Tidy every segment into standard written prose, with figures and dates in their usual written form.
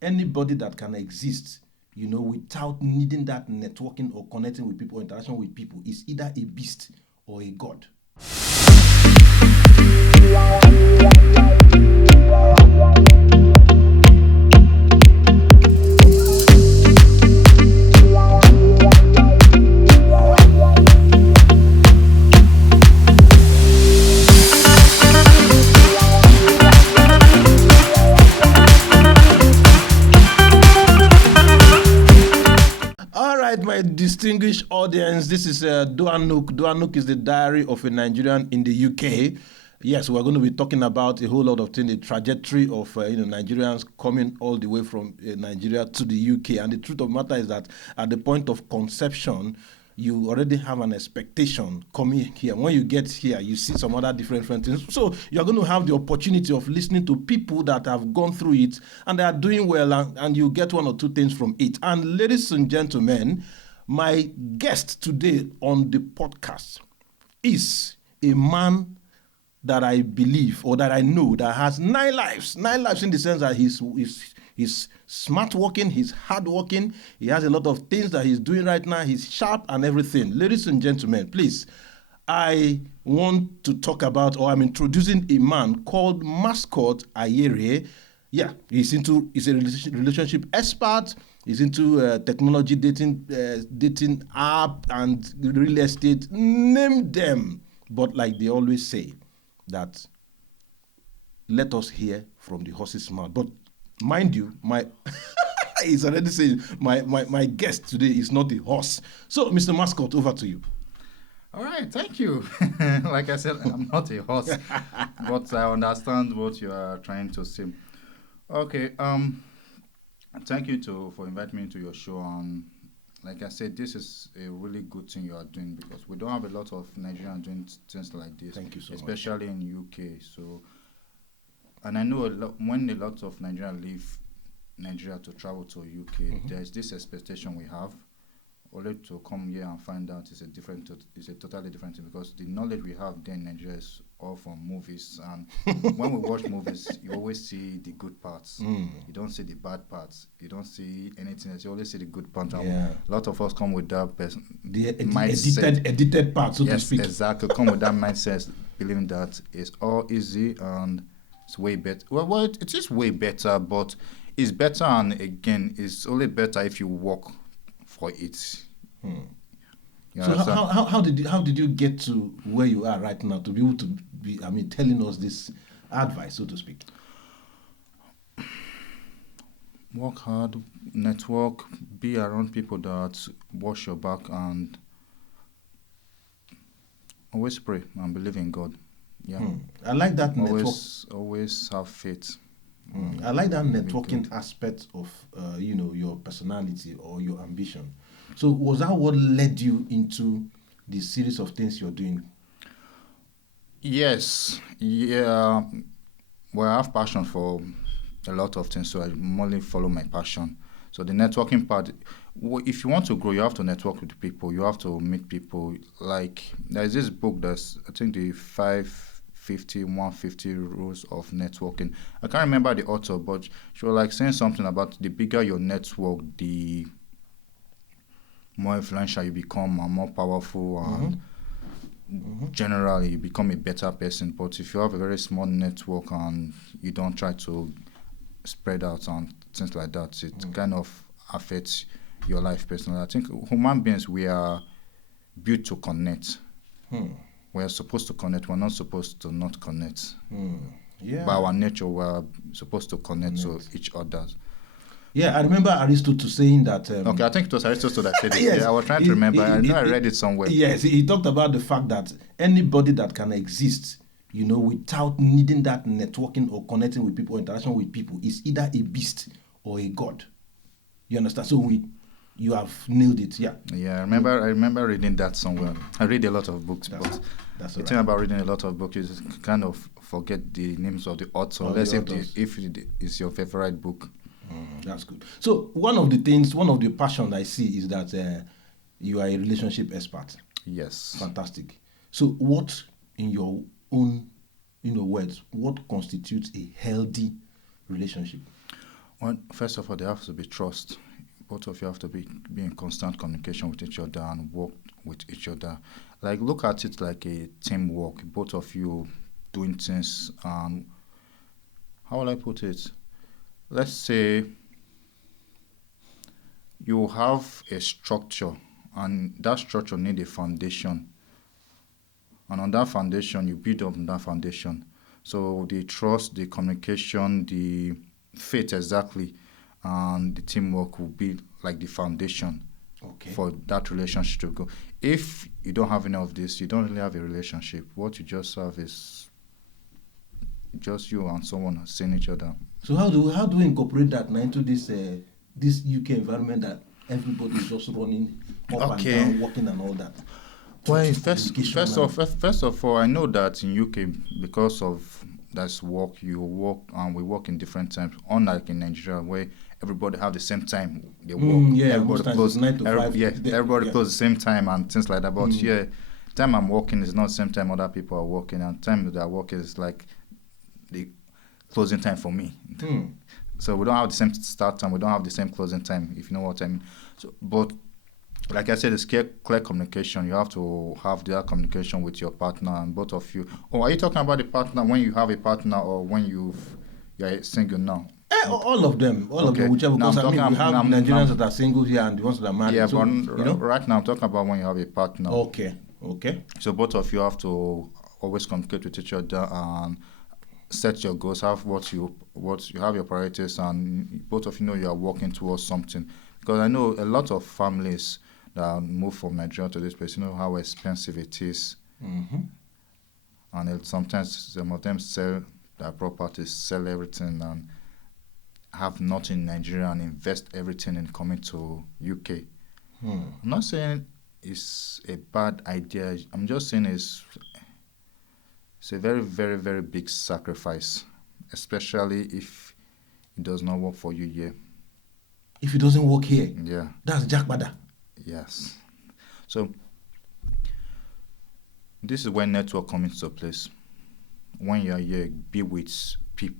anybody that can exist, without needing that networking or connecting with people, interaction with people, is either a beast or a god. All right, my distinguished audience, this is Duanuk. Duanuk is the diary of a Nigerian in the UK. Yes, we're going to be talking about a whole lot of things, the trajectory of Nigerians coming all the way from Nigeria to the UK. And the truth of the matter is that at the point of conception, you already have an expectation coming here. When you get here, you see some other different things. So you're going to have the opportunity of listening to people that have gone through it and they are doing well, and you get one or two things from it. And ladies and gentlemen, my guest today on the podcast is a man that I believe or that I know that has 9 lives. 9 lives in the sense that he's smart working, he's hard working, he has a lot of things that he's doing right now, he's sharp and everything. Ladies and gentlemen, please, I want to talk about, or I'm introducing a man called Mascot Ayere. Yeah, he's a relationship expert. He's into technology, dating app, and real estate. Name them. But like they always say, that let us hear from the horse's mouth. But mind you, he's already saying my guest today is not a horse. So, Mr. Mascot, over to you. All right, thank you. Like I said, I'm not a horse, but I understand what you are trying to say. Okay, thank you for inviting me to your show. And like I said, this is a really good thing you are doing because we don't have a lot of Nigerians doing things like this. Thank you so much. Especially in UK. So, and I know when a lot of Nigerians leave Nigeria to travel to UK, there's this expectation we have. Only to come here and find out it's a totally different thing because the knowledge we have there in Nigeria is all from movies, and when we watch movies, you always see the good parts. You don't see the bad parts. You don't see anything else. You always see the good parts. Yeah. A lot of us come with that mindset. Edited part, so to speak. Yes, exactly. Come with that mindset, believing that it's all easy and it's way better. Well, it is way better, but it's better, and again, it's only better if you work for it. So how did you get to where you are right now to be able to be telling us this advice, so to speak? Work hard, network, be around people that watch your back, and always pray and believe in God. Yeah, I like that. Always have faith. I like that networking aspect of your personality or your ambition. So was that what led you into the series of things you're doing? Yes. Yeah. Well, I have passion for a lot of things, so I only follow my passion. So the networking part, if you want to grow, you have to network with people. You have to meet people. Like, there's this book that's, I think, the 150 rules of networking. I can't remember the author, but she was like saying something about the bigger your network, the more influential you become and more powerful, and generally you become a better person. But if you have a very small network and you don't try to spread out and things like that, it kind of affects your life personally. I think human beings, we are built to connect. We are supposed to connect. We're not supposed to not connect. Yeah. By our nature, we're supposed to connect to each other. Yeah, I remember Aristotle saying that... okay, I think it was Aristotle that said it. Yes, I was trying to remember. I read it somewhere. Yes, he talked about the fact that anybody that can exist, without needing that networking or connecting with people or interaction with people is either a beast or a god. You understand? So you have nailed it, yeah. Yeah, I remember reading that somewhere. I read a lot of books, but the thing about reading a lot of books is you kind of forget the names of the author, unless if it is your favorite book. That's good. So one of the passions I see is that you are a relationship expert. Yes. Fantastic. So what, in your own words, what constitutes a healthy relationship? Well, first of all, there has to be trust. Both of you have to be in constant communication with each other and work with each other. Like look at it like a teamwork. Both of you doing things. And how will I put it? Let's say you have a structure, and that structure need a foundation, and on that foundation you build up on that foundation. So the trust, the communication, the faith exactly, and the teamwork will be like the foundation Okay. for that relationship to go. If you don't have any of this, you don't really have a relationship. What you just have is just you and someone seeing each other. So how do we incorporate that now into this UK environment that everybody is just running up and Okay. down, walking and all that? Well, To communication first of all, I know that in UK, because of that's work, you work and we work in different times. Unlike in Nigeria, where everybody have the same time they work. yeah, most Everybody times close. it's 9 to 5. Yeah, everybody Yeah. close the same time and things like that. But yeah, time I'm working is not the same time other people are working, and time that I work is like the closing time for me. So we don't have the same start time. We don't have the same closing time, if you know what I mean. So, but like I said, it's clear communication. You have to have that communication with your partner, and both of you. Oh, are you talking about the partner when you have a partner or when you're single now? All of them, Okay. whichever. Now Because I'm I mean, talking. we have Nigerians that are single here and the ones that are married. Yeah, So but you know. right now I'm talking about when you have a partner. Okay. So both of you have to always communicate with each other and set your goals. Have what you have your priorities, and both of you know you are working towards something. Because I know a lot of families that move from Nigeria to this place. You know how expensive it is, and sometimes some of them sell their properties, sell everything, and have nothing in Nigeria and invest everything in coming to UK. I'm not saying it's a bad idea. I'm just saying it's a very, very, very big sacrifice, especially if it does not work for you here. If it doesn't work here, Yeah, that's jackpot. yes. So this is when network comes into place. When you're here, be with people,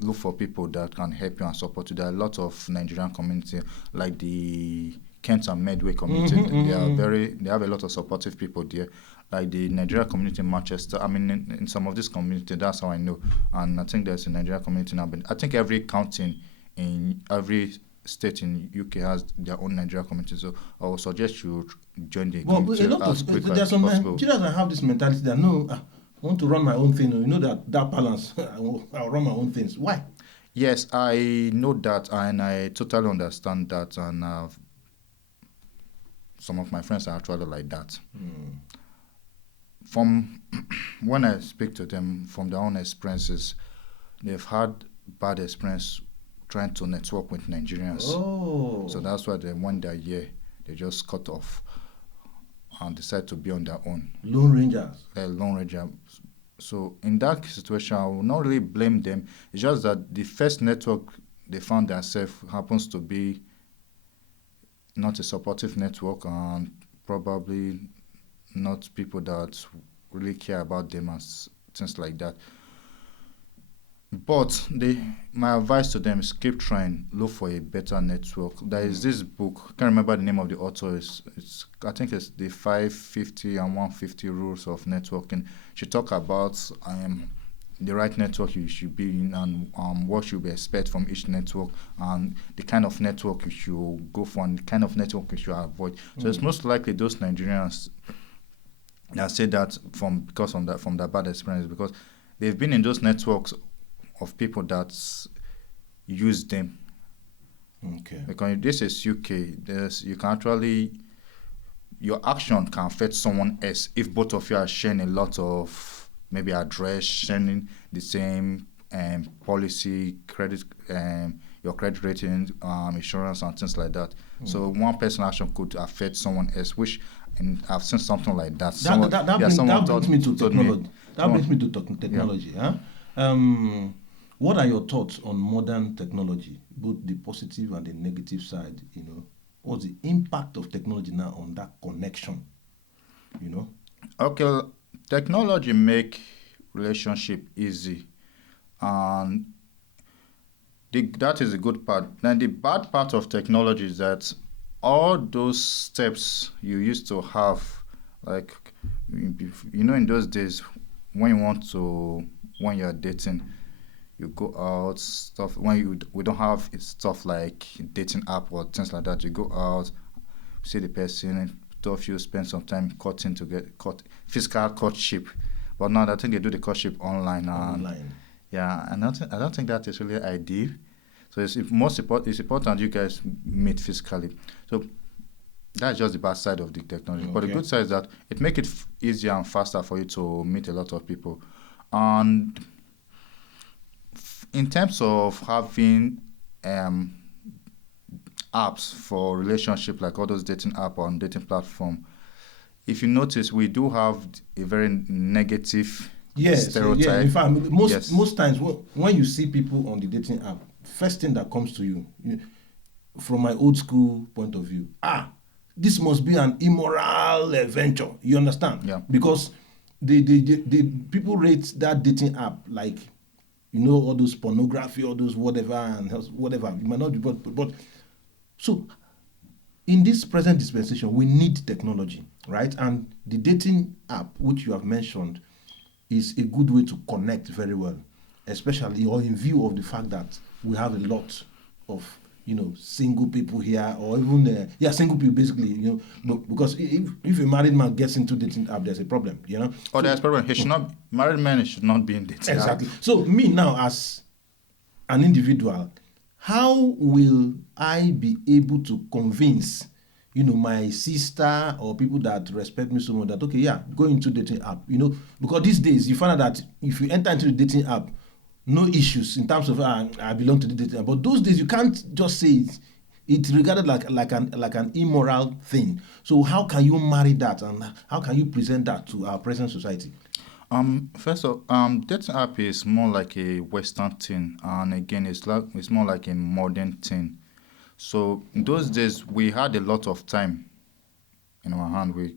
look for people that can help you and support you. There are a lot of Nigerian community, like the Kent and Medway community. They have a lot of supportive people there. Like the Nigeria community in Manchester. I mean, in some of this community, that's how I know. And I think there's a Nigeria community now. But I think every county in every state in UK has their own Nigeria community. So I would suggest you join the Well, community a lot as of quick there are as some possible. Nigerians that have this mentality that no, I want to run my own thing. You know that balance. I'll run my own things. Why? Yes, I know that, and I totally understand that, and some of my friends are actually like that. From when I speak to them from their own experiences, they've had bad experience trying to network with Nigerians. Oh. So that's why when they're here, they just cut off and decide to be on their own. Lone Rangers. They're Lone Ranger. So in that situation, I will not really blame them. It's just that the first network they found themselves happens to be not a supportive network and probably not people that really care about them and things like that. But my advice to them is keep trying, look for a better network. There is this book, I can't remember the name of the author. I think it's the 550 and 150 rules of networking. She talk about the right network you should be in and what you expect from each network and the kind of network you should go for and the kind of network you should avoid. So it's most likely those Nigerians that say that from that bad experience because they've been in those networks of people that use them. Okay. Because this is UK, you can actually your action can affect someone else if both of you are sharing a lot of maybe address, sharing the same policy, credit, your credit rating, insurance, and things like that. So one person action could affect someone else, which and I've seen something like that. That brings me to technology. That brings me to technology. Yeah. Huh? What are your thoughts on modern technology, both the positive and the negative side? You know, what's the impact of technology now on that connection? You know. Okay, technology make relationship easy, and that is the good part. Then the bad part of technology is that all those steps you used to have, like in those days when you want to when you're dating, you go out stuff when we don't have stuff like dating app or things like that. You go out, see the person, two of you spend some time cutting to get cut physical courtship. But now I think they do the courtship online. Yeah, and I don't think that is really ideal. So it's important you guys meet physically. So that's just the bad side of the technology. But the good side is that it makes it easier and faster for you to meet a lot of people. And in terms of having apps for relationship, like all those dating app on dating platform, if you notice, we do have a very negative stereotype. Yeah. In fact, most times when you see people on the dating app, first thing that comes to you, from my old school point of view, this must be an immoral venture. You understand? Yeah. Because the people rate that dating app like, all those pornography, all those whatever and whatever. It might not be, but so in this present dispensation, we need technology, right? And the dating app, which you have mentioned, is a good way to connect very well, especially or in view of the fact that we have a lot of single people here, or even single people basically, because if a married man gets into dating app, there's a problem, Oh, there's a problem. He should not married men should not be in dating exactly. app. So me now as an individual, how will I be able to convince my sister or people that respect me so much that go into dating app, because these days you find out that if you enter into the dating app, no issues in terms of I belong to the dating app. But those days you can't just say it. It's regarded like an immoral thing. So how can you marry that, and how can you present that to our present society? First of dating app is more like a Western thing, and again, it's more like a modern thing. So in those days, we had a lot of time in our hand. We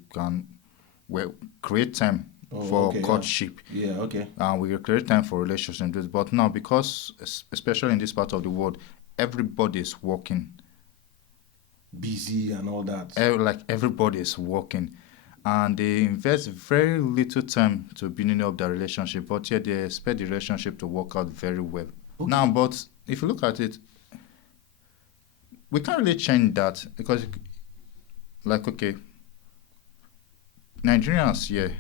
create time for courtship. Yeah, okay. We create time for relationships. But now, because especially in this part of the world, everybody is working, busy and all that. like everybody is working, and they invest very little time to building up their relationship. But yet they expect the relationship to work out very well. Okay. Now, but if you look at it, we can't really change that because, Nigerians here,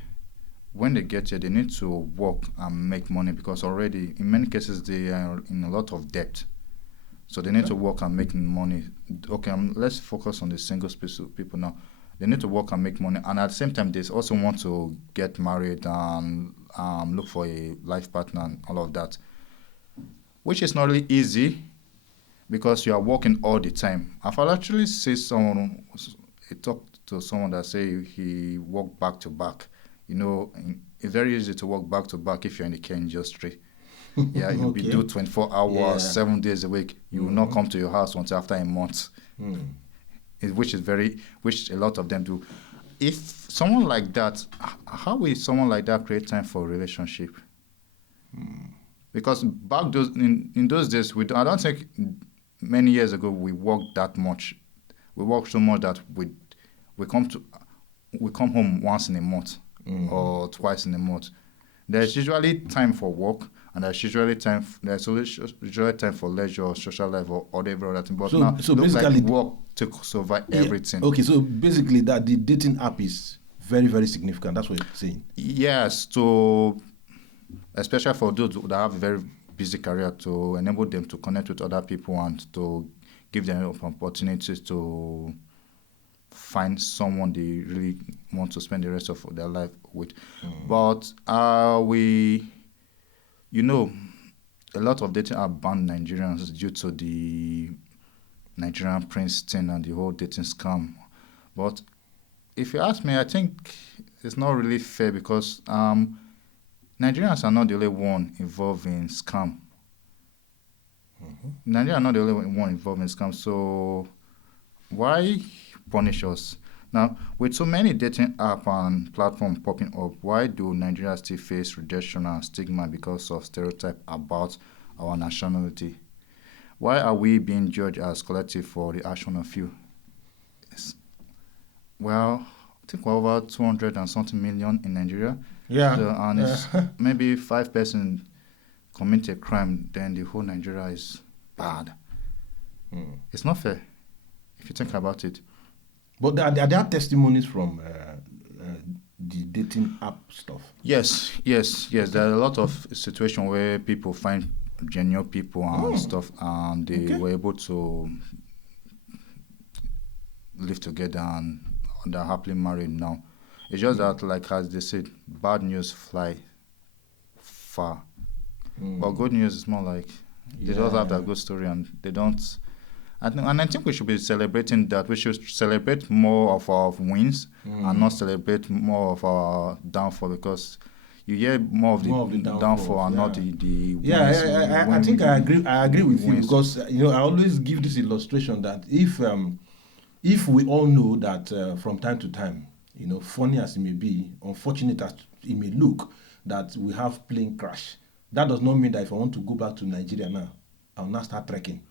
when they get here, they need to work and make money because already, in many cases, they are in a lot of debt. So they need to work and make money. Okay, let's focus on the single people now. They need to work and make money. And at the same time, they also want to get married and look for a life partner and all of that, which is not really easy because you are working all the time. I've actually seen talked to someone that say he worked back to back. It's very easy to work back to back if you're in the care industry. Yeah, you'll be do 24 hours, 7 days a week. You will not come to your house until after a month, which a lot of them do. If someone like that, how will someone like that create time for a relationship? Because back in those days, I don't think many years ago we worked that much. We worked so much that we come home once in a month or twice in a month. There's usually time for work, and there's usually time for leisure, or social life, or whatever other thing. But now, so basically, like work to survive everything. Okay, so basically, that the dating app is very, very significant. That's what you're saying. Yes, especially for those that have a very busy career, to enable them to connect with other people and to give them opportunities to find someone they really want to spend the rest of their life with. But a lot of dating app banned Nigerians due to the Nigerian prince thing and the whole dating scam. But if you ask me, I think it's not really fair because Nigerians are not the only one involved in scam. Nigerians are not the only one involved in scam. So why punish us? Now, with so many dating app and platform popping up, why do Nigerians still face rejection and stigma because of stereotype about our nationality? Why are we being judged as collective for the action of few? Well, I think we're over 200 and something million in Nigeria. Yeah. So, and it's maybe 5% commit a crime, then the whole Nigeria is bad. It's not fair if you think about it. But are there testimonies from the dating app stuff? Yes. There are a lot of situations where people find genuine people and stuff, and they were able to live together and they're happily married now. It's just that, like as they said, bad news fly far. But good news is more like they just have that good story and they don't. And I think we should be celebrating that. We should celebrate more of our wins and not celebrate more of our downfall, because you hear more of the downfall and not the wins. I think I agree with you, because I always give this illustration that if we all know that from time to time, funny as it may be, unfortunate as it may look, that we have plane crash, that does not mean that if I want to go back to Nigeria now, I'll now start trekking.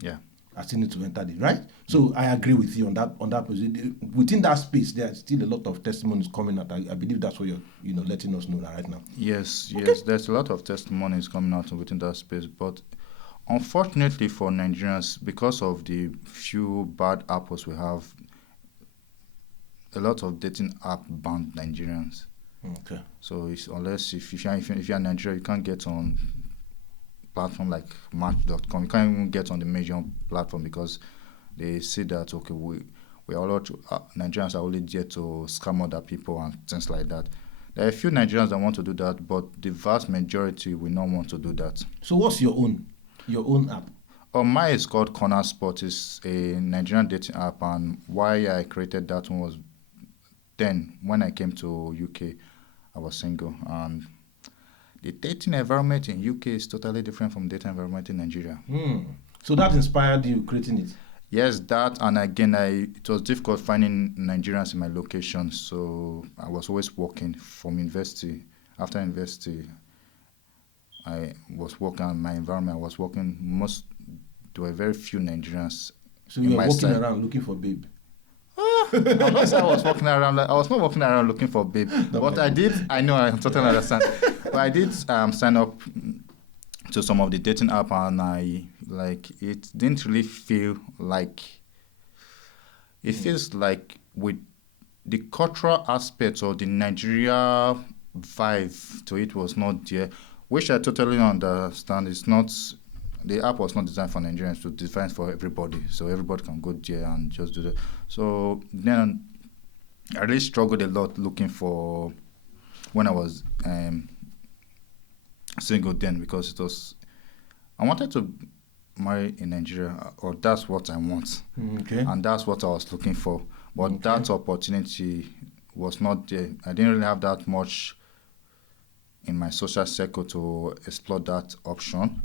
Yeah. I still need to enter the right. So I agree with you on that position. Within that space, there are still a lot of testimonies coming out. I believe that's what you're letting us know right now. Yes. There's a lot of testimonies coming out within that space, but unfortunately for Nigerians, because of the few bad apples we have, a lot of dating app banned Nigerians. Okay. So it's, unless if you're in Nigeria, you can't get on platform like Match.com. You can't even get on the major platform because they see that we all Nigerians are only there to scam other people and things like that. There are a few Nigerians that want to do that, but the vast majority will not want to do that. So what's your own app? Mine is called Corner Spot. It's a Nigerian dating app, and why I created that one was then when I came to UK, I was single, and the dating environment in UK is totally different from dating environment in Nigeria. So that inspired you creating it? Yes, that, and again, it was difficult finding Nigerians in my location, so I was always working from university. After university, I was working in my environment. I was working there were very few Nigerians. So you were walking around looking for babe? I'm not saying I was walking around. I was not walking around looking for babe. But I did. I know. I totally understand. But I did sign up to some of the dating app, and it didn't really feel like. It feels like with the cultural aspect or the Nigeria vibe to it was not there, which I totally understand. It's not. The app was not designed for Nigerians, it was designed for everybody. So everybody can go there and just do that. So then I really struggled a lot looking for, when I was single then, because I wanted to marry in Nigeria, or that's what I want. Okay. And that's what I was looking for. But that opportunity was not there. I didn't really have that much in my social circle to explore that option.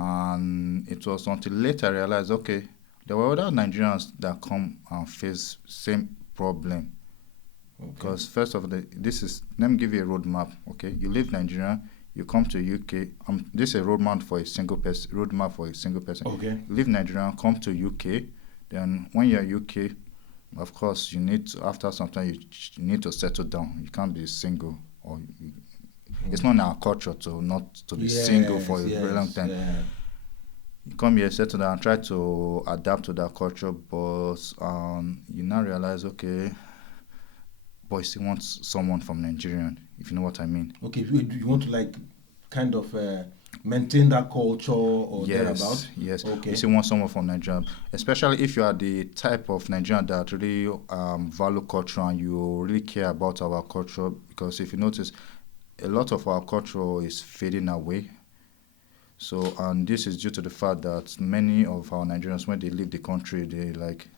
And it was until later I realized, okay, there were other Nigerians that come and face same problem. Because first of all, let me give you a roadmap. Okay, you leave Nigeria, you come to UK. This is a roadmap for a single person. Okay. You leave Nigeria, come to UK. Then when you're UK, of course, you need to, after some time, you need to settle down. You can't be single, or it's not in our culture to be single for a very long time. Yeah. You come here, settle down, try to adapt to that culture, but you now realize, okay, boy, still wants someone from Nigerian, if you know what I mean. Okay, you want to kind of maintain that culture or thereabout? Yes. Okay. You still want someone from Nigeria, especially if you are the type of Nigerian that really value culture and you really care about our culture, because if you notice, a lot of our culture is fading away. So, and this is due to the fact that many of our Nigerians, when they leave the country, they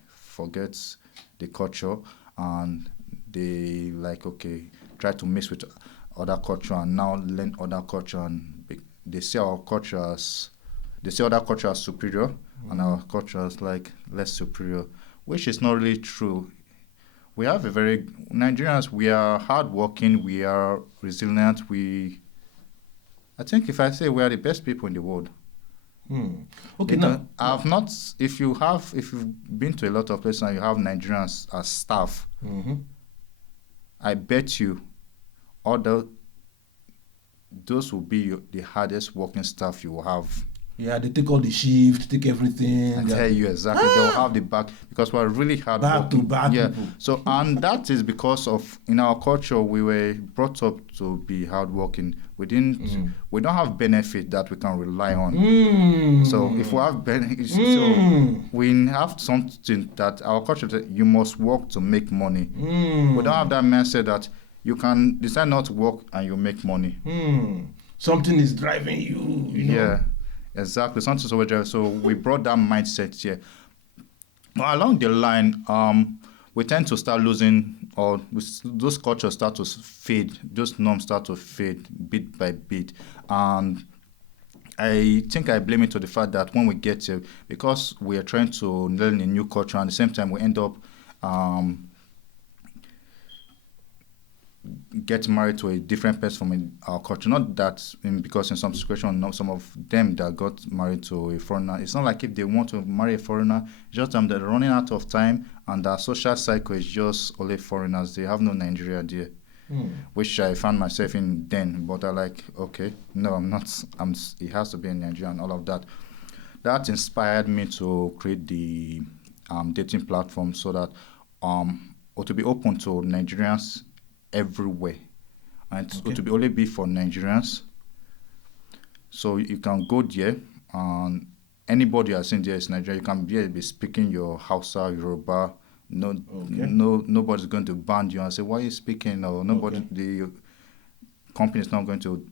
forget the culture, and they try to mix with other culture and now learn other culture, and they see other culture as superior, and our culture as less superior, which is not really true. We have Nigerians, we are hardworking, we are resilient, I think if I say we are the best people in the world. Okay, Because now. I've not. If you've been to a lot of places and you have Nigerians as staff, I bet you, all those will be the hardest working staff you will have. Yeah, they take all the shift, take everything. I tell you exactly, they'll have the back because we're really hard working. Back Yeah. people. So and that is because of in our culture we were brought up to be hardworking. We don't have benefit that we can rely on. So if we have benefits, so we have something that our culture that you must work to make money. We don't have that mindset that you can decide not to work and you make money. Something is driving you. You know? Yeah. Exactly, something so we brought that mindset here. But along the line, we tend to start losing, or those cultures start to fade, those norms start to fade bit by bit. And I think I blame it to the fact that when we get here, because we are trying to learn a new culture, and at the same time we end up get married to a different person from our culture. Not that because in some situation, some of them that got married to a foreigner, it's not like if they want to marry a foreigner, just they're running out of time and their social cycle is just only foreigners. They have no Nigeria there, which I found myself in then. But I like, okay, no, I'm not. It has to be in Nigeria and all of that. That inspired me to create the dating platform so that or to be open to Nigerians everywhere, and to be only be for Nigerians. So you can go there, and anybody I seen there is Nigeria. You can be speaking your Hausa, Yoruba. Nobody's going to ban you and say why are you speaking. Or nobody, the company is not going to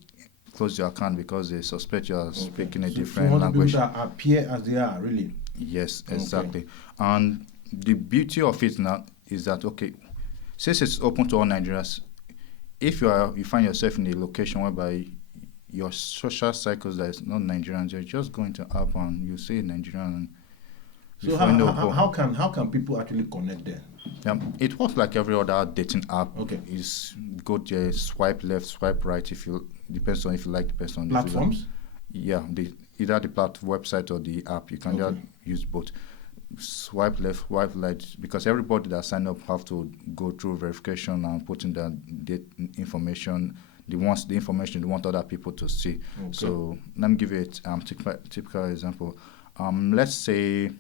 close your account because they suspect you are speaking a different language. People that appear as they are, really. Yes, exactly. And the beauty of it now is that since it's open to all Nigerians, if you find yourself in a location whereby your social cycles that is not Nigerians, you're just going to app and you say Nigerian. So how can people actually connect there? It works like every other dating app. Okay. Is go there, swipe left, swipe right. Depends on if you like the person. Platforms. Either the website or the app. You can just use both. Swipe left, swipe right, because everybody that sign up have to go through verification and put in the information. The information they want other people to see. So let me give you a typical example. Let's say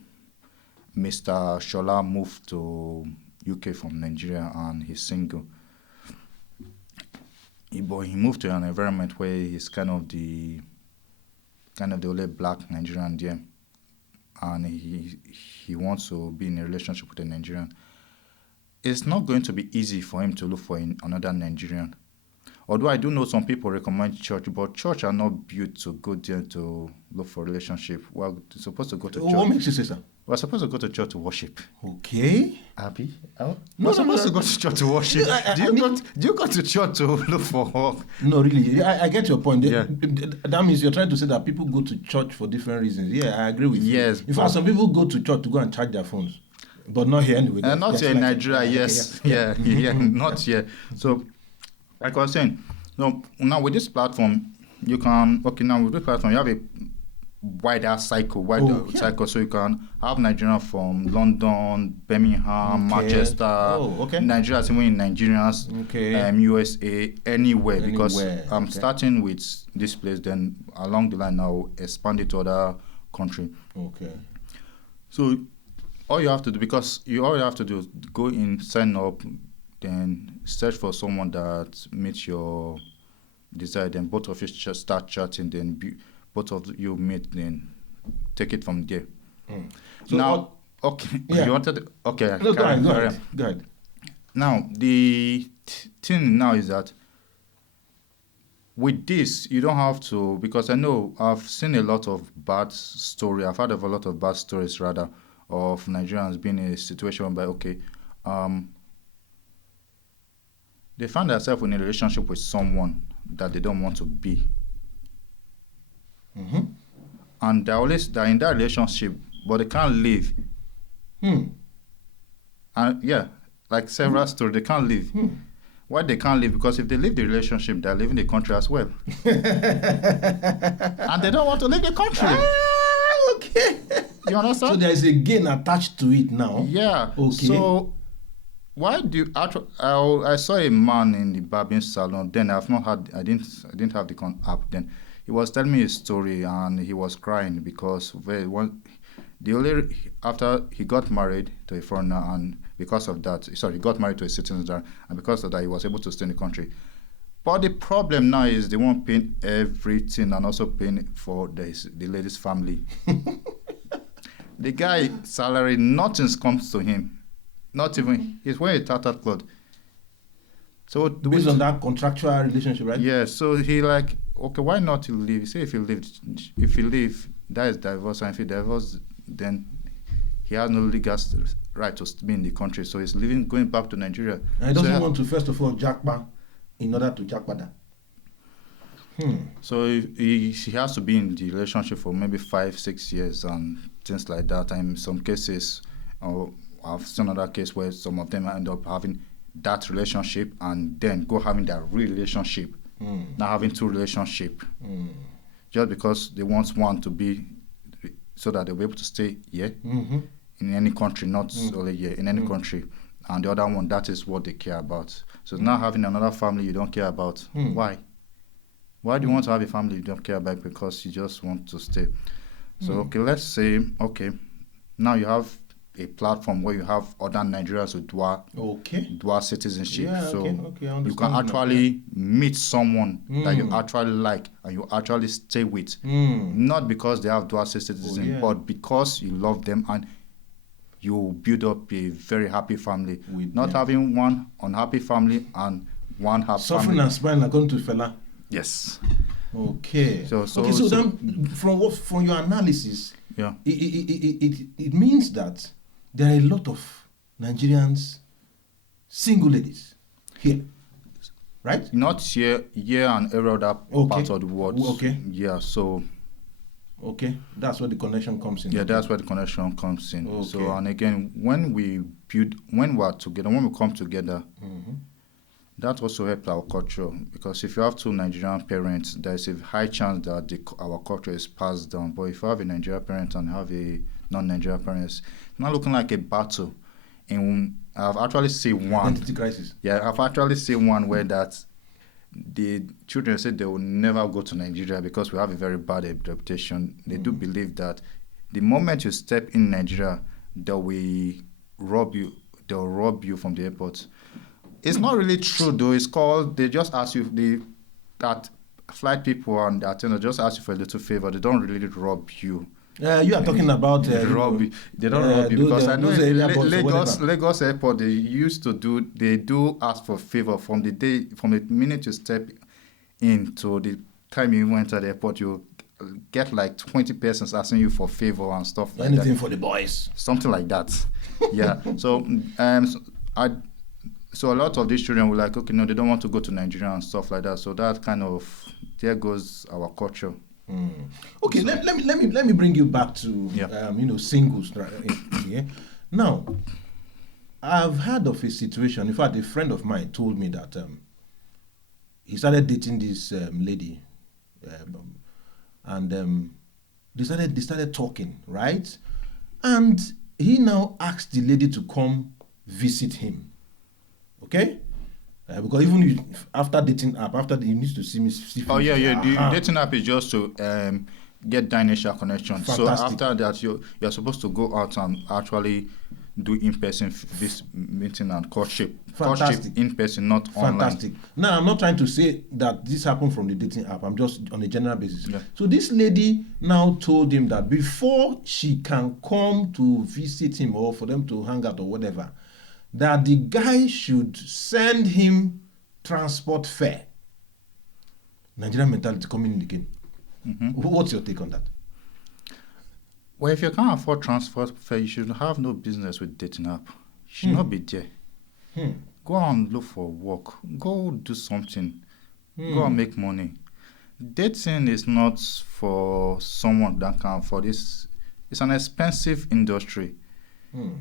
Mr. Shola moved to UK from Nigeria and he's single. But he moved to an environment where he's kind of the only black Nigerian there. And he wants to be in a relationship with a Nigerian. It's not going to be easy for him to look for another Nigerian. Although I do know some people recommend church, but church are not built to go there to look for a relationship. We're supposed to go to church. What makes you say so? We're supposed to go to church to worship. Okay. Abby? We're supposed to go to church to worship. Do you go to church to look for work? No, really. I get your point. Yeah. That means you're trying to say that people go to church for different reasons. Yeah, I agree with you. Yes. In fact, some people go to church to go and charge their phones. But not here anyway. Not here in Nigeria, yes. Yeah, not here. So, like I was saying, now with this platform, you can, now with this platform, you have a wider cycle, so you can have Nigeria from London, Birmingham, Manchester, Nigeria, even in Nigerians, USA, anywhere, because I'm starting with this place, then along the line now expand it to other country. Okay. So all you have to do, is go in, sign up, then search for someone that meets your desire, then both of you just start chatting, then both of you meet, then take it from there. So now, you wanted, no, go ahead. Now, the thing now is that with this, you don't have to, because I know I've seen a lot of bad stories, I've heard of a lot of bad stories rather, of Nigerians being in a situation where, they find themselves in a relationship with someone that they don't want to be. And they're in that relationship, but they can't leave. And like several stories, they can't leave. Why they can't leave? Because if they leave the relationship, they're leaving the country as well. And they don't want to leave the country. Okay. You understand? So there is a gain attached to it now. Yeah. Okay. So why do you actually? I saw a man in the barbing salon. Then I've not had. I didn't have the app. Then he was telling me a story, and he was crying because the only after he got married to a foreigner, and because of that, sorry, he got married to a citizen there, and because of that, he was able to stay in the country. But the problem now is they won't pay everything and also paying for the lady's family. The guy salary, nothing comes to him. Not even, he's wearing a tattered cloth. So Based on that contractual relationship, right? yeah, so he like, okay, why not you leave? Say if you leave, that is divorce, and if you divorce, then he has no legal right to be in the country. So he's leaving, going back to Nigeria. And he doesn't want to first of all jackpot in order to jackpot that. So he has to be in the relationship for maybe 5-6 years and things like that. And in some cases, I've seen another case where some of them end up having that relationship and then go having that real relationship, not having two relationships, just because they want one to be so that they'll be able to stay here in any country, not only here, in any country. And the other one, that is what they care about. So now having another family you don't care about. Why? Why do you want to have a family you don't care about? Because you just want to stay. So, okay, let's say, okay, now you have a platform where you have other Nigerians with dual citizenship. Yeah, so okay, I you can understand actually meet someone that you actually like and you actually stay with. Not because they have dual citizenship, but because you love them and you build up a very happy family. Not having one unhappy family and one happy Suffering family. and spine according to fella. Yes. Okay. So then from your analysis, yeah, it means that there are a lot of Nigerians, single ladies here, right? not here and every other part of the world. Okay. Yeah. So. Okay, that's where the connection comes in. Yeah, that's where the connection comes in. Okay. So, and again, when we are together, when we come together, that also helps our culture. Because if you have two Nigerian parents, there's a high chance that our culture is passed down. But if you have a Nigerian parent and have a non-Nigerian parent, it's not looking like a battle. And I've actually seen one. Identity crisis. Yeah, I've actually seen one where that the children said they will never go to Nigeria because we have a very bad reputation. They do believe that the moment you step in Nigeria, they will rob you. They'll rob you from the airport. It's not really true though. It's called. They just ask you. That flight people and the attendant just ask you for a little favor. They don't really rob you. You are talking about They don't rob you because I know Lagos Airport they do ask for favor from the minute you step in to the time you enter the airport. You get like 20 persons asking you for favor and stuff like that. Anything for the boys. Something like that. Yeah. So so a lot of these children were like, okay, no, they don't want to go to Nigeria and stuff like that. So that kind of there goes our culture. Okay, so, let me bring you back to singles. Right? Now, I've heard of a situation. In fact, a friend of mine told me that he started dating this lady, and they started talking, right? And he now asked the lady to come visit him. Okay. Because even after dating app, he needs to see me. The dating app is just to get that initial connection. Fantastic. So after that, you're supposed to go out and actually do in-person this meeting and courtship. Fantastic. Courtship in person, not online. Fantastic. Now, I'm not trying to say that this happened from the dating app. I'm just on a general basis. Yeah. So this lady now told him that before she can come to visit him or for them to hang out or whatever, that the guy should send him transport fare. Nigerian mentality coming in again. What's your take on that? Well, if you can't afford transport fare, you should have no business with dating app. You should not be there. Go and look for work. Go do something. Go and make money. Dating is not for someone that can afford this. It's an expensive industry.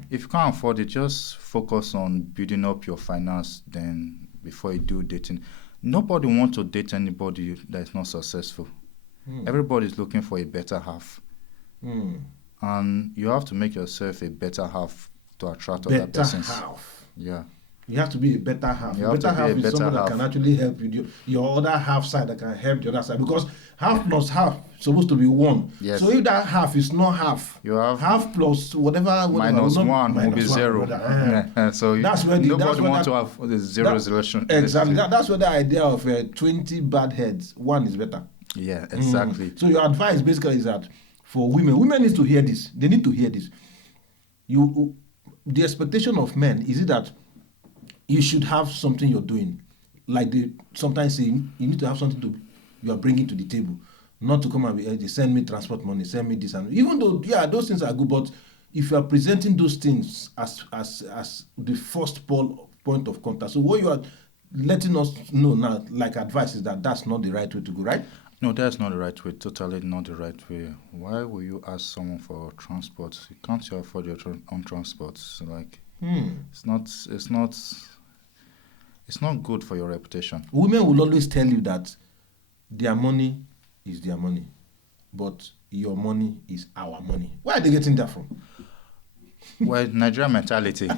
If you can't afford it, just focus on building up your finance then before you do dating. Nobody wants to date anybody that is not successful. Everybody is looking for a better half. And you have to make yourself a better half to attract other Better persons. half. Yeah. You have to be a better half. You A have better to be half a is better someone that half. can actually help you. Your other half side that can help the other side. Because half plus half is supposed to be one. Yes. So if that half is not half, You have half plus whatever minus will not- one will be minus one, zero. brother. So That's where nobody wants to have the zero that- relation. Exactly. That's where the idea of 20 bad heads, one is better. Yeah, exactly. So your advice basically is that for women need to hear this. They need to hear this. The expectation of men is it that you should have something you're doing, like they sometimes say you need to have something you are bringing to the table, not to come and they send me transport money, send me this, and even though those things are good, but if you are presenting those things as the first point of contact, so what you are letting us know now, like advice, is that that's not the right way to go, right? No, that's not the right way. Totally not the right way. Why will you ask someone for transport? Can't you afford your own transport? So like, it's not good for your reputation. Women will always tell you that their money is their money, but your money is our money. Where are they getting that from? Well, Nigerian mentality.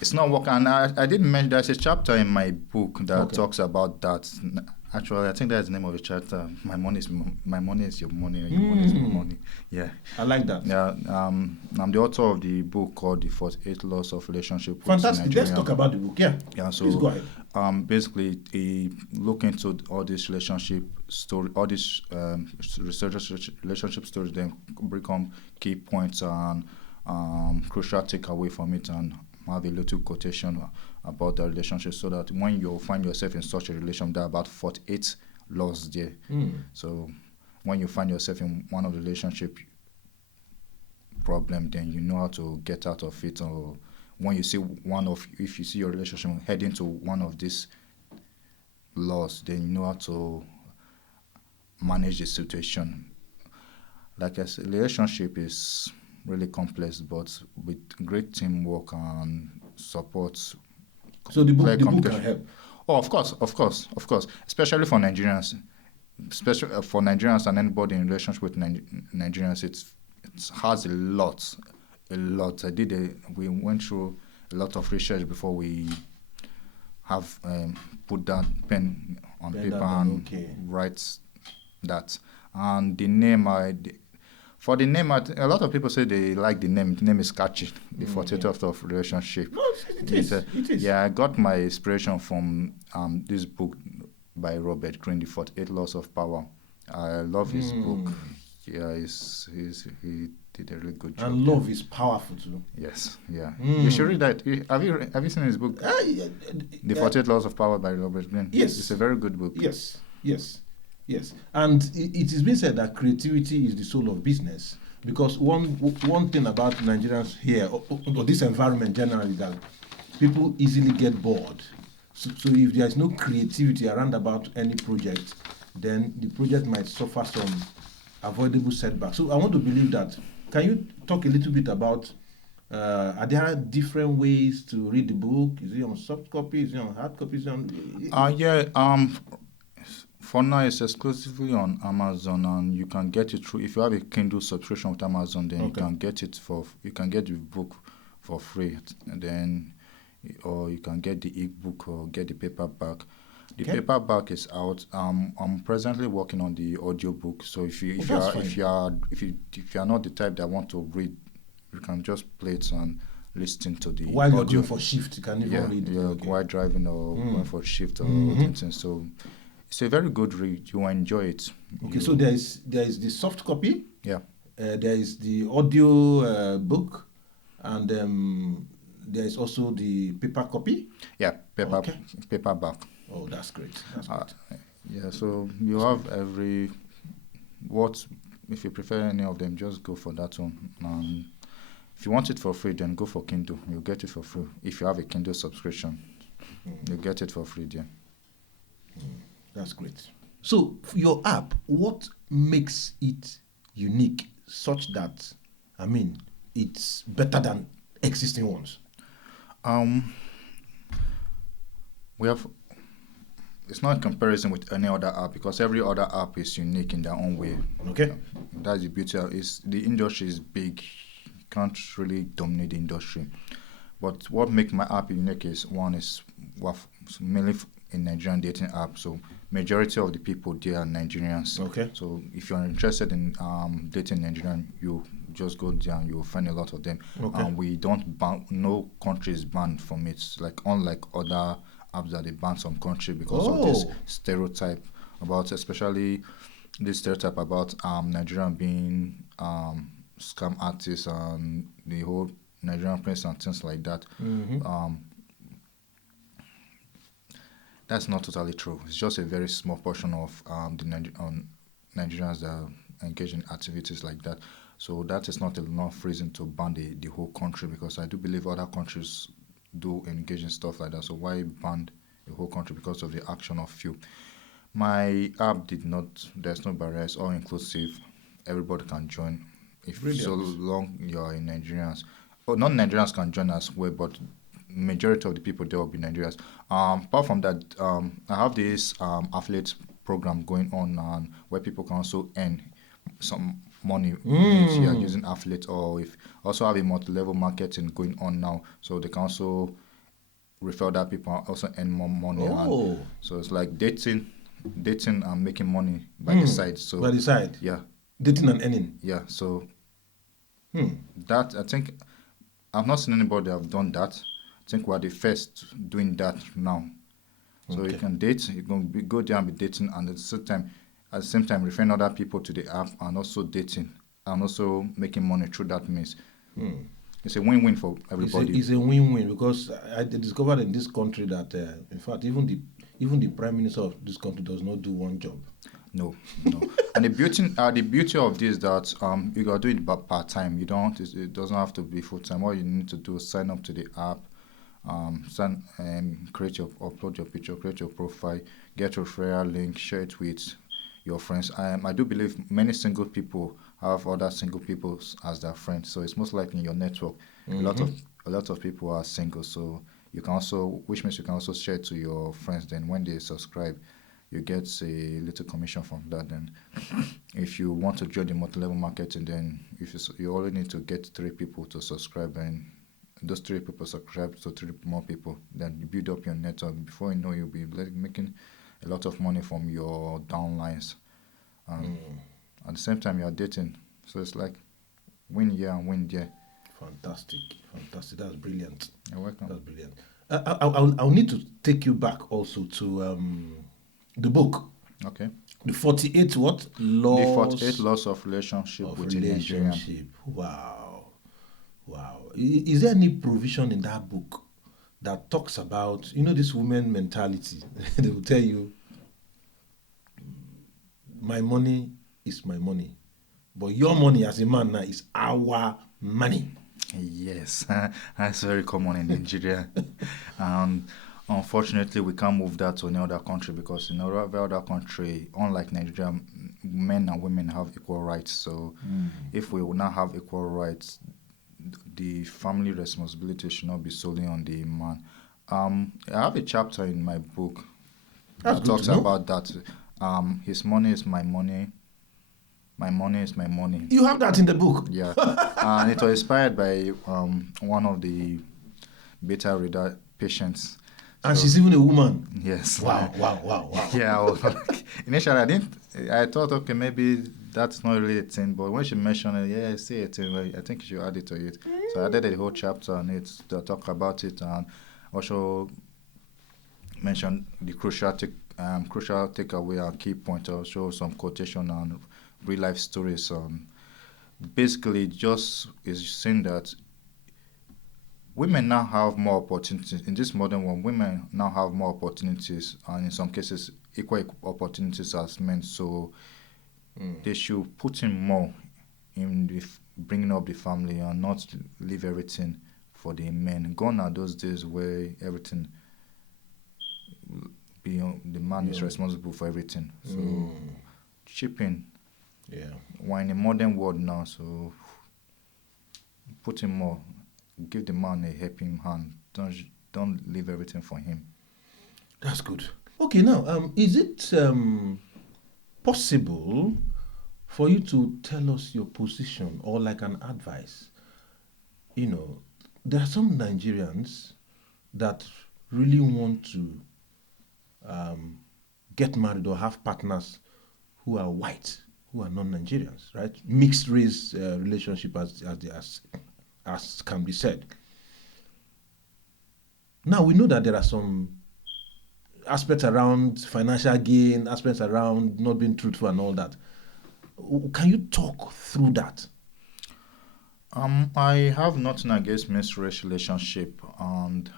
It's not working. And I did mention there's a chapter in my book that talks about that. Actually, I think that's the name of the chapter. My money is your money, and your money is my money. Yeah, I like that. Yeah, I'm the author of the book called The 48 Laws of Relationship. Fantastic. Let's talk about the book. Yeah. So please go ahead. Basically, look into all this relationship story, all these relationship stories, then become key points and crucial takeaway from it, and have a little quotation about the relationship, so that when you find yourself in such a relationship, there are about 48 laws there. So when you find yourself in one of the relationship problem, then you know how to get out of it. Or when you see if you see your relationship heading to one of these laws, then you know how to manage the situation. Like I said, relationship is really complex, but with great teamwork and support. So the book can help. Oh, of course, especially for Nigerians, and anybody in relationship with Nigerians. It has a lot. We went through a lot of research before we have put that pen on paper and write that. And the name for the name, a lot of people say they like the name. The name is catchy. The 48 of relationship. No, it is. Yeah, I got my inspiration from this book by Robert Greene, The 48 Laws of Power. I love his book. Yeah, he did a really good job. And love is powerful too. Yes, yeah. You should read that. Have you seen his book? The 48 Laws of Power by Robert Greene. Yes, it's a very good book. Yes, and it is being said that creativity is the soul of business, because one thing about Nigerians here, or this environment generally, that people easily get bored. So if there is no creativity around about any project, then the project might suffer some avoidable setbacks. So I want to believe that. Can you talk a little bit about, are there different ways to read the book? Is it on soft copy? Is it on hard copy? For now, it's exclusively on Amazon, and you can get it through. If you have a Kindle subscription with Amazon, then you can get the book for free, and then, or you can get the ebook or get the paperback. The paperback is out. I'm presently working on the audiobook. So if you are not the type that want to read, you can just play it and listen to the while you're going for shift. You can even read. While driving or going for shift or anything. So it's a very good read. You will enjoy it. Okay, so there is the soft copy. Yeah. There is the audio book, and there is also the paper copy. Yeah, paperback. Oh, that's great. Yeah, so you have if you prefer any of them, just go for that one. If you want it for free, then go for Kindle. You'll get it for free. If you have a Kindle subscription, you'll get it for free there. That's great. So your app, what makes it unique such that, it's better than existing ones? We have, it's not in comparison with any other app because every other app is unique in their own way. Okay. That's the beauty of is the industry is big. You can't really dominate the industry. But what makes my app unique is one is mainly in Nigerian dating app. So majority of the people there are Nigerians. Okay. So if you're interested in dating Nigerian, you just go there and you'll find a lot of them. Okay. And we don't ban, no country is banned from it. Like unlike other apps that they ban some country because of this stereotype about, especially this stereotype about Nigerian being scam artists and the whole Nigerian prince and things like that. That's not totally true. It's just a very small portion of the Nigerians that engage in activities like that. So that is not enough reason to ban the whole country because I do believe other countries do engage in stuff like that. So why ban the whole country because of the action of few? My app did not. There's no barrier. It's all inclusive. Everybody can join. If Brilliant. so long you're in Nigerians, or non Nigerians can join as well, but majority of the people there will be Nigerians. Apart from that, I have this affiliate program going on where people can also earn some money if you are using affiliate, or if also have a multi-level marketing going on now, so they can also refer that people and also earn more money. Oh. And so it's like dating and making money by the side. So By the side. yeah, Dating and earning. yeah. So that I think I've not seen anybody that have done that. I think we're the first doing that now. So you can date, you can go there and be dating, and at the same time, referring other people to the app, and also dating, and also making money through that means. It's a win-win for everybody. It's a win-win because I discovered in this country that, in fact, even the prime minister of this country does not do one job. No. And the beauty of this is that you gotta do it part time. It doesn't have to be full time. All you need to do is sign up to the app, upload your picture, create your profile, get your referral link, share it with your friends. I do believe many single people have other single people as their friends, so it's most likely in your network. A lot of people are single, so you can also, which means you can also share it to your friends. Then when they subscribe, you get a little commission from that. Then if you want to join the multi-level marketing, then if you only need to get 3 people to subscribe, and those 3 people subscribe to 3 more people, then you build up your network. Before you know, you'll be making a lot of money from your downlines. At the same time, you're dating, so it's like win here and win there. Fantastic. That's brilliant. You're welcome. That's brilliant. I'll need to take you back also to the book. Okay. The 48 what? Laws. The 48 laws of relationship within Nigeria. Wow. Is there any provision in that book that talks about, this women mentality? They will tell you, my money is my money, but your money as a man now is our money. Yes, that's very common in Nigeria. And unfortunately, we can't move that to another country because in every other country, unlike Nigeria, men and women have equal rights. So if we will not have equal rights, the family responsibility should not be solely on the man. I have a chapter in my book that talks about that. His money is my money. My money is my money. You have that in the book? Yeah. And it was inspired by one of the beta reader patients. And she's even a woman. Yes. Wow. Yeah. Initially, I thought, okay, maybe that's not really a thing. But when she mentioned it, yeah, I see a thing. I think you should add it to it. So I added a whole chapter on it to talk about it, and also mention the crucial takeaway and key point. Also some quotation and real life stories. Basically, just is saying that women now have more opportunities in this modern world. Women now have more opportunities, and in some cases, equal opportunities as men. So they should put in more in bringing up the family and not leave everything for the men. Gone are those days where everything the man is responsible for everything. So chip in. Yeah. We're in a modern world now, so put in more. Give the man a helping hand. Don't leave everything for him. That's good. Okay, now, is it possible for you to tell us your position or like an advice? You know, there are some Nigerians that really want to get married or have partners who are white, who are non-Nigerians, right? Mixed race relationship, as can be said. Now we know that there are some aspects around financial gain, aspects around not being truthful, and all that. Can you talk through that? I have nothing against mixed race relationship, and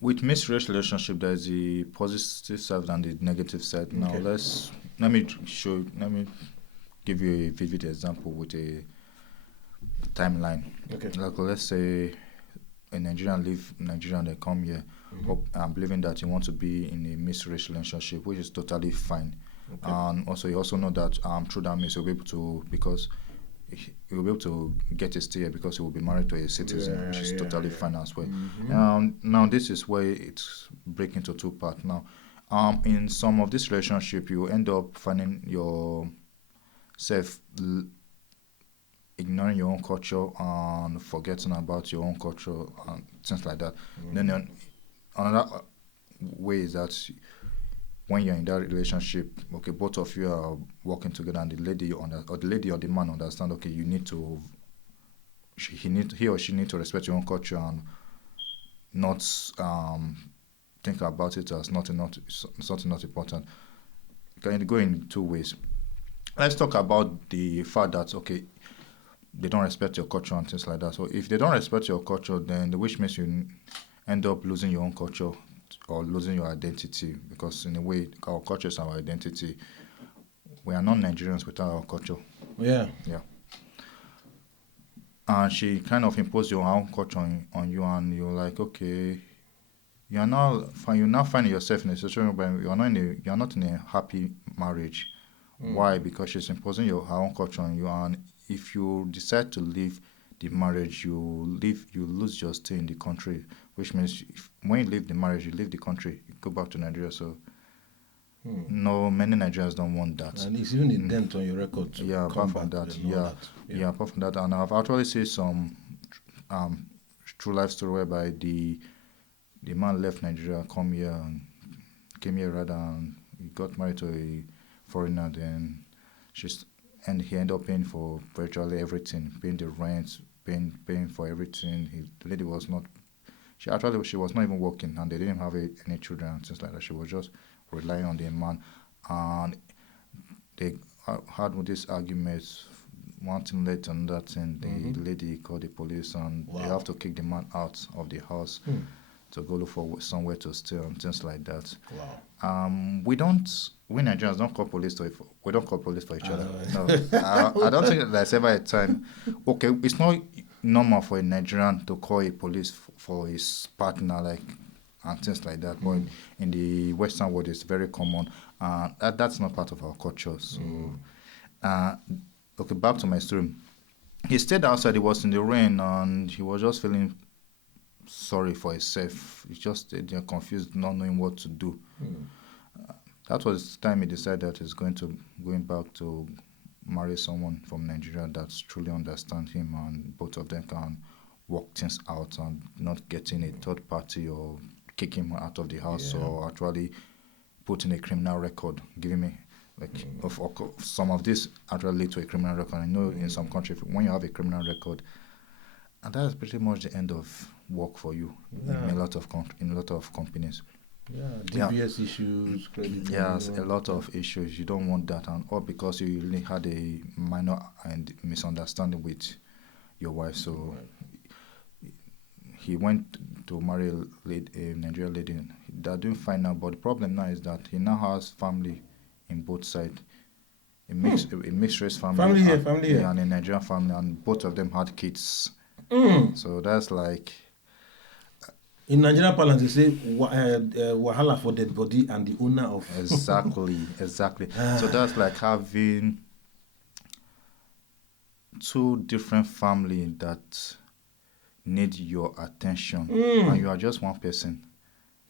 with mixed race relationship, there's the positive side and the negative side. Now, Okay. let me give you a vivid example with a timeline. Okay. Like, let's say a Nigerian leave Nigeria and they come here, believing that you want to be in a mixed race relationship, which is totally fine. Okay. And also, you also know that through that means you'll be able to, because he will be able to get a stay here because he will be married to a citizen, which is totally fine as well. Now, this is where it's breaking into two parts. Now, in some of this relationship, you end up finding yourself ignoring your own culture and forgetting about your own culture and things like that. Then another way is that when you're in that relationship, okay, both of you are working together, and the lady or the man understand, okay, you need to, he or she need to respect your own culture and not think about it as something not important. Can go in two ways. Let's talk about the fact that, okay, they don't respect your culture and things like that. So if they don't respect your culture, then which means you end up losing your own culture or losing your identity, because in a way our culture is our identity. We are not Nigerians without our culture. Yeah. Yeah. And she kind of imposed your own culture on you, and you're like, okay, you're now finding yourself in a situation where you're not in a happy marriage. Why? Because she's imposing her own culture on you, and if you decide to leave the marriage, you lose your stay in the country, which means when you leave the marriage, you leave the country, you go back to Nigeria. So no, many Nigerians don't want that. And it's even a dent on your record to Yeah, come apart from back that, and all yeah, that. yeah, apart from that, and I've actually seen some um true life story whereby the man left Nigeria, came here rather, and he got married to a foreigner. Then she's and he ended up paying for virtually everything, paying the rent, paying for everything. The lady was not. She was not even working, and they didn't have any children and things like that. She was just relying on the man, and they had with this argument. One thing led to another thing. The lady called the police, and they have to kick the man out of the house to go look for somewhere to stay and things like that. Wow. We Nigerians don't call police we don't call police for each other. know. No, I don't think there's ever a time. Okay, it's not normal for a Nigerian to call a police for his partner, like, and things like that. But in the Western world, it's very common. That's not part of our culture. So, okay, back to my story. He stayed outside. He was in the rain, and he was just feeling sorry for himself. He just stayed there confused, not knowing what to do. That was the time he decided that he's going back to marry someone from Nigeria that truly understands him, and both of them can work things out and not getting a third party or kick him out of the house, or actually put in a criminal record, giving me like some of this actually lead to a criminal record. I know in some countries when you have a criminal record, and that's pretty much the end of work for you in a lot of companies. Yeah, DBS issues, credit. Yes, a lot of issues. You don't want that, and all because you really had a minor and misunderstanding with your wife. So he went to marry a Nigerian lady. They're doing fine now, but the problem now is that he now has family in both sides. A mixed race family. Family here. Yeah, and a Nigerian family, and both of them had kids. So that's like. In Nigerian parlance, they say wahala for dead body and the owner of. Exactly. So that's like having two different families that need your attention, and you are just one person.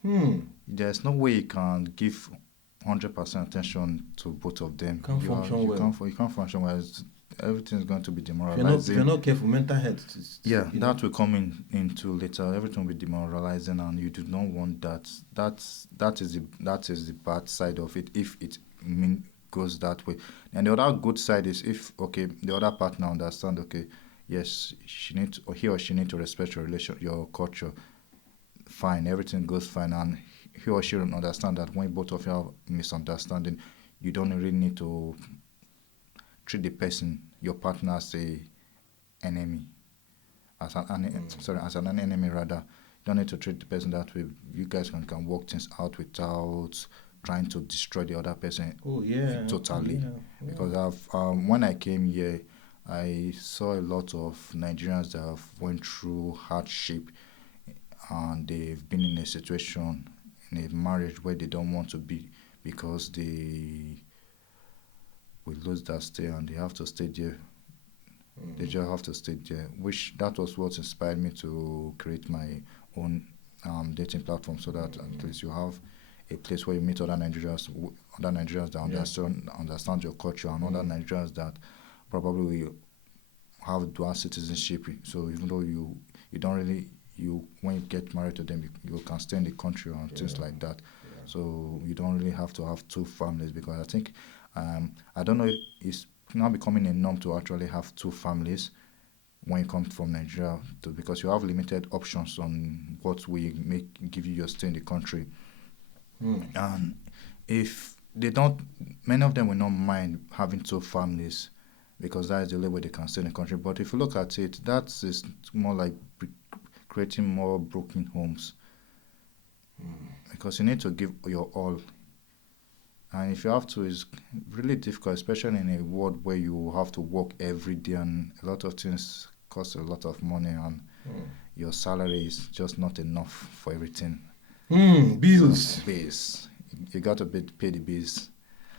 Hmm. There's no way you can give 100% attention to both of them. Can't You are function well. you can't function well. Everything's going to be If you're demoralizing. not careful, mental health is, Yeah, that will come into later. Everything will be demoralizing, and you do not want that. That is the bad side of it. If it goes that way, and the other good side is if okay, the other partner understand. Okay, yes, he or she need to respect your relation, your culture. Fine, everything goes fine, and he or she don't understand that when both of you have misunderstanding, you don't really need to treat the person, your partner, as a enemy, as an enemy rather. You don't need to treat the person that way. You guys can work things out without trying to destroy the other person Oh yeah, totally. yeah, yeah. Because when I came here, I saw a lot of Nigerians that have went through hardship, and they've been in a situation in a marriage where they don't want to be because they will lose that stay and they have to stay there. They just have to stay there. Which that was what inspired me to create my own dating platform, so that at least you have a place where you meet other Nigerians that Yeah. understand your culture, and other Nigerians that probably will have dual citizenship. So even though you don't really you when you get married to them, you can stay in the country and things like that. So you don't really have to have two families, because I think I don't know, it's now becoming a norm to actually have two families when you come from Nigeria, because you have limited options on what will make give you your stay in the country. And if they don't, many of them will not mind having two families, because that is the only way they can stay in the country. But if you look at it, that is more like creating more broken homes, because you need to give your all. And if you have to, it's really difficult, especially in a world where you have to work every day and a lot of things cost a lot of money, and your salary is just not enough for everything. So, Bills. bills. You got to pay the bills.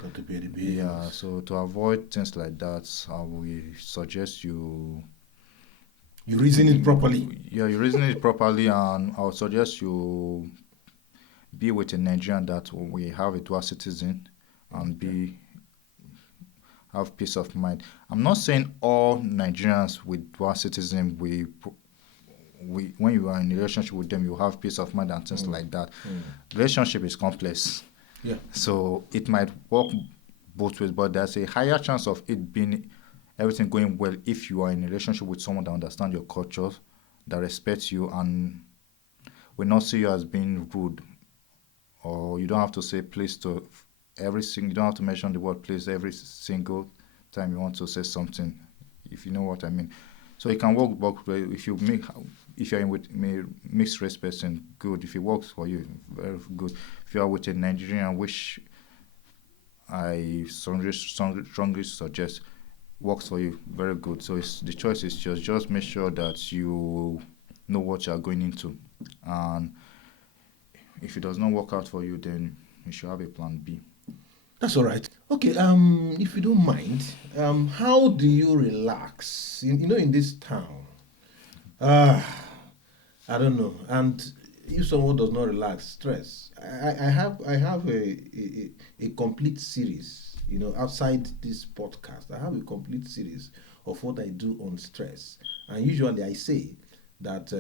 Got to pay the Yeah, bills. so to avoid things like that, I will suggest You reason it properly. you reason it properly, and I would suggest you be with a Nigerian that we have a dual citizen, and be have peace of mind. I'm not saying all Nigerians with dual citizen we when you are in a relationship with them you have peace of mind and things like that. Relationship is complex, Yeah. so it might work both ways, but there's a higher chance of it being everything going well if you are in a relationship with someone that understands your culture, that respects you, and will not see you as being rude, or you don't have to say please to you don't have to mention the word please every single time you want to say something, if you know what I mean. So it can work both way. If you're in with mixed race person, good. If it works for you, very good. If you are with a Nigerian, which I strongly suggest works for you, very good. So the choice is just make sure that you know what you are going into, and if it does not work out for you, then you should have a plan B. That's all right. Okay, if you don't mind, how do you relax? In this town. Ah, I don't know. And if someone does not relax, stress. I have a complete series. Outside this podcast, I have a complete series of what I do on stress. And usually I say that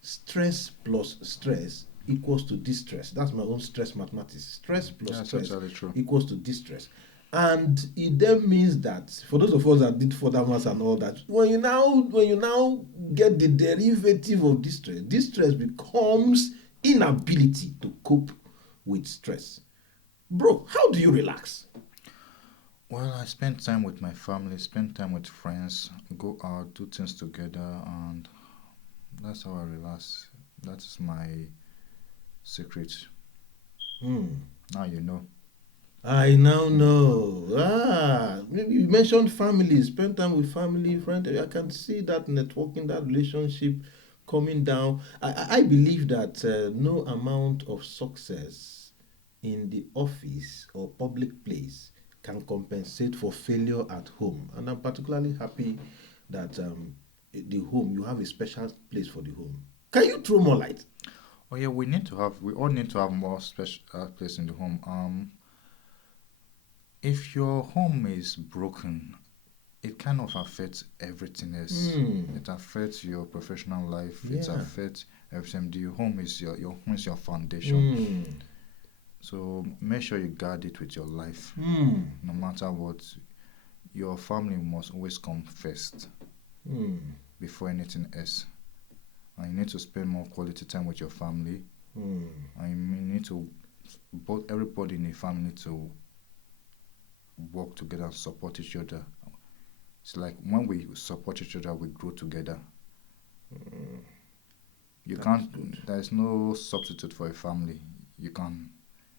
stress plus stress equals to distress. That's my own stress mathematics. Stress plus That's stress totally true. equals to distress. And it then means that for those of us that did further maths and all that, when you now get the derivative of distress, distress becomes inability to cope with stress. Bro, how do you relax? Well, I spend time with my family, spend time with friends, go out, do things together, and that's how I relax. That is my secret. Hmm. Now you know. I now know. Maybe you mentioned family, spend time with family, friend. I can see that networking, that relationship coming down. I believe that no amount of success in the office or public place can compensate for failure at home. And I'm particularly happy that the home, you have a special place for the home. Can you throw more light? Oh yeah, we all need to have more special place in the home. If your home is broken, it kind of affects everything else. Hmm. It affects your professional life. It Yeah. affects everything. Your home is your foundation. Hmm. So make sure you guard it with your life. Hmm. No matter what, your family must always come first Hmm. before anything else. And you need to spend more quality time with your family. Hmm. And you need to both everybody in the family to work together and support each other. It's like when we support each other, we grow together. You That's can't. good. There is no substitute for a family. You can.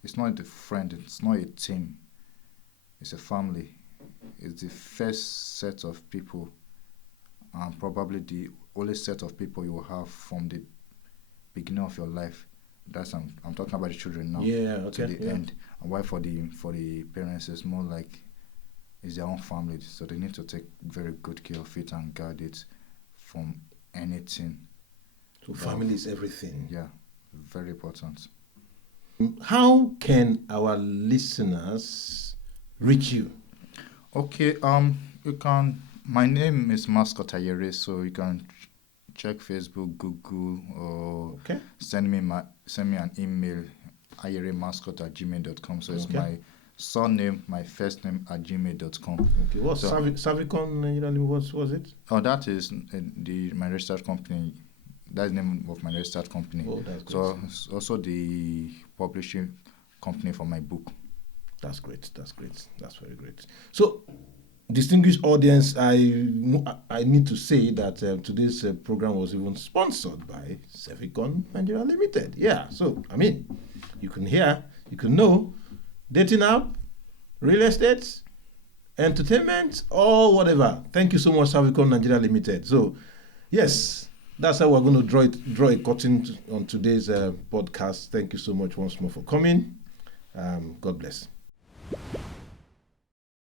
It's not a friend. It's not a team. It's a family. It's the first set of people, and probably the only set of people you will have from the beginning of your life. I'm talking about the children now Yeah. to Okay. the Yeah. end. And why for the parents it's more like it's their own family, so they need to take very good care of it and guard it from anything. So That family is everything. yeah, very important. How can our listeners reach you? Okay, you can. My name is Mascot Ayere, so you can check Facebook, Google, or Okay. send me an email, ayeremascot@gmail.com. So it's Okay. my surname, my first name @gmail.com. Okay. What's So Savicon? Nigerian, what was it? oh, that is my registered company. That's the name of my registered company. Oh, that's great. So it's also the publishing company for my book. That's great. That's great. That's very great. So, distinguished audience, I need to say that today's program was even sponsored by Savicon Nigeria Limited. Yeah. So, I mean, you can hear, you can know, dating app, real estate, entertainment, or whatever. Thank you so much, Savicon Nigeria Limited. So, yes, that's how we're going to draw a curtain on today's podcast. Thank you so much once more for coming. God bless.